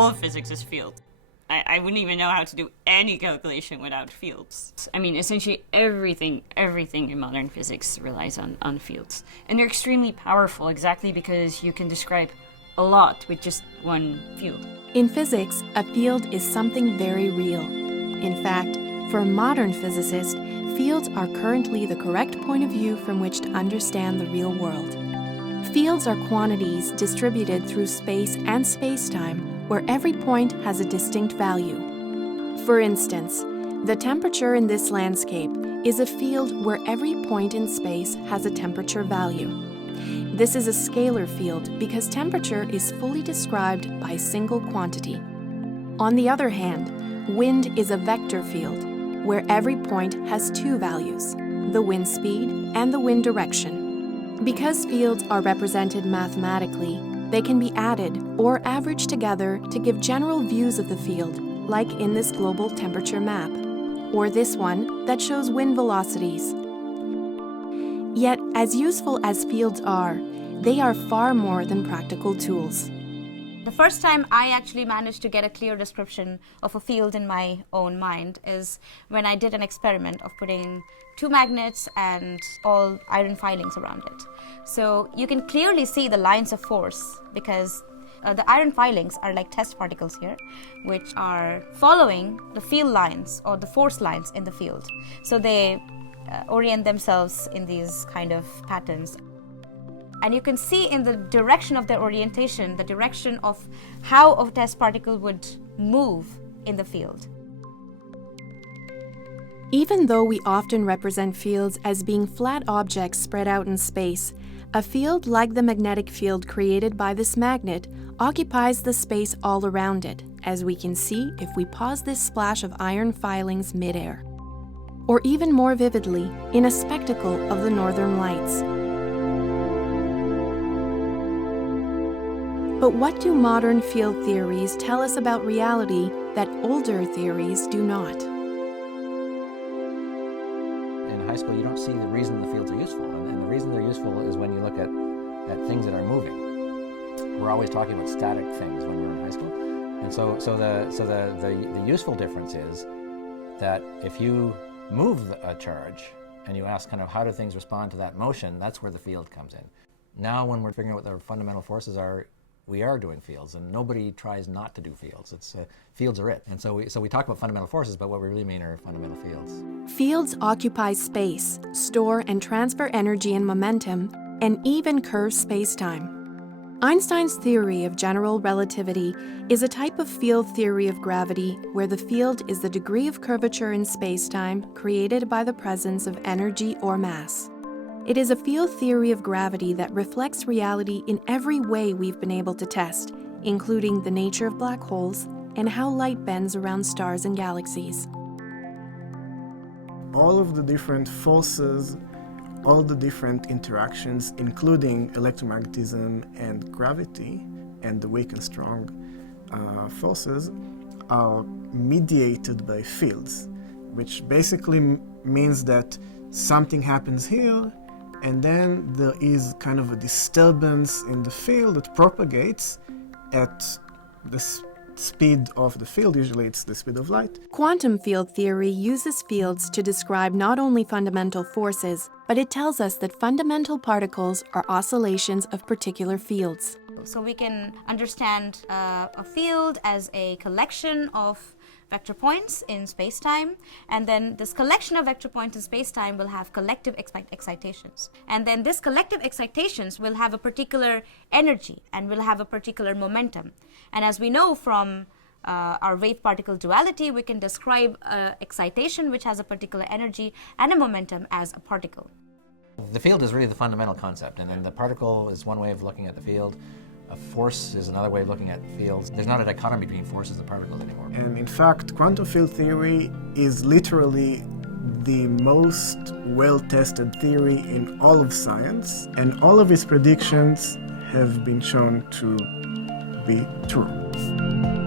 all of physics is field. I wouldn't even know how to do any calculation without fields. I mean, essentially everything in modern physics relies on fields. And they're extremely powerful exactly because you can describe a lot with just one field. In physics, a field is something very real. In fact, for a modern physicist, fields are currently the correct point of view from which to understand the real world. Fields are quantities distributed through space and spacetime, where every point has a distinct value. For instance, the temperature in this landscape is a field where every point in space has a temperature value. This is a scalar field because temperature is fully described by a single quantity. On the other hand, wind is a vector field, where every point has two values, the wind speed and the wind direction. Because fields are represented mathematically, they can be added or averaged together to give general views of the field, like in this global temperature map, or this one that shows wind velocities. Yet, as useful as fields are, they are far more than practical tools. The first time I actually managed to get a clear description of a field in my own mind is when I did an experiment of putting two magnets and all iron filings around it. So you can clearly see the lines of force because the iron filings are like test particles here, which are following the field lines or the force lines in the field. So they orient themselves in these kind of patterns. And you can see in the direction of their orientation, the direction of how a test particle would move in the field. Even though we often represent fields as being flat objects spread out in space, a field like the magnetic field created by this magnet occupies the space all around it, as we can see if we pause this splash of iron filings midair. Or even more vividly, in a spectacle of the Northern Lights. But what do modern field theories tell us about reality that older theories do not? In high school, you don't see the reason the fields are useful. And the reason they're useful is when you look at things that are moving. We're always talking about static things when we're in high school. And so the useful difference is that if you move a charge and you ask kind of how do things respond to that motion, that's where the field comes in. Now when we're figuring out what their fundamental forces are, we are doing fields, and nobody tries not to do fields. It's fields are it. And so we talk about fundamental forces, but what we really mean are fundamental fields. Fields occupy space, store and transfer energy and momentum, and even curve space-time. Einstein's theory of general relativity is a type of field theory of gravity where the field is the degree of curvature in space-time created by the presence of energy or mass. It is a field theory of gravity that reflects reality in every way we've been able to test, including the nature of black holes and how light bends around stars and galaxies. All of the different forces, all the different interactions, including electromagnetism and gravity, and the weak and strong forces, are mediated by fields, which basically means that something happens here, and then there is kind of a disturbance in the field that propagates at the speed of the field. Usually it's the speed of light. Quantum field theory uses fields to describe not only fundamental forces, but it tells us that fundamental particles are oscillations of particular fields. So we can understand a field as a collection of vector points in space-time, and then this collection of vector points in space-time will have collective excitations. And then this collective excitations will have a particular energy and will have a particular momentum. And as we know from our wave-particle duality, we can describe excitation which has a particular energy and a momentum as a particle. The field is really the fundamental concept, and then the particle is one way of looking at the field. A force is another way of looking at fields. There's not a dichotomy between forces and particles anymore. And in fact, quantum field theory is literally the most well-tested theory in all of science, and all of its predictions have been shown to be true.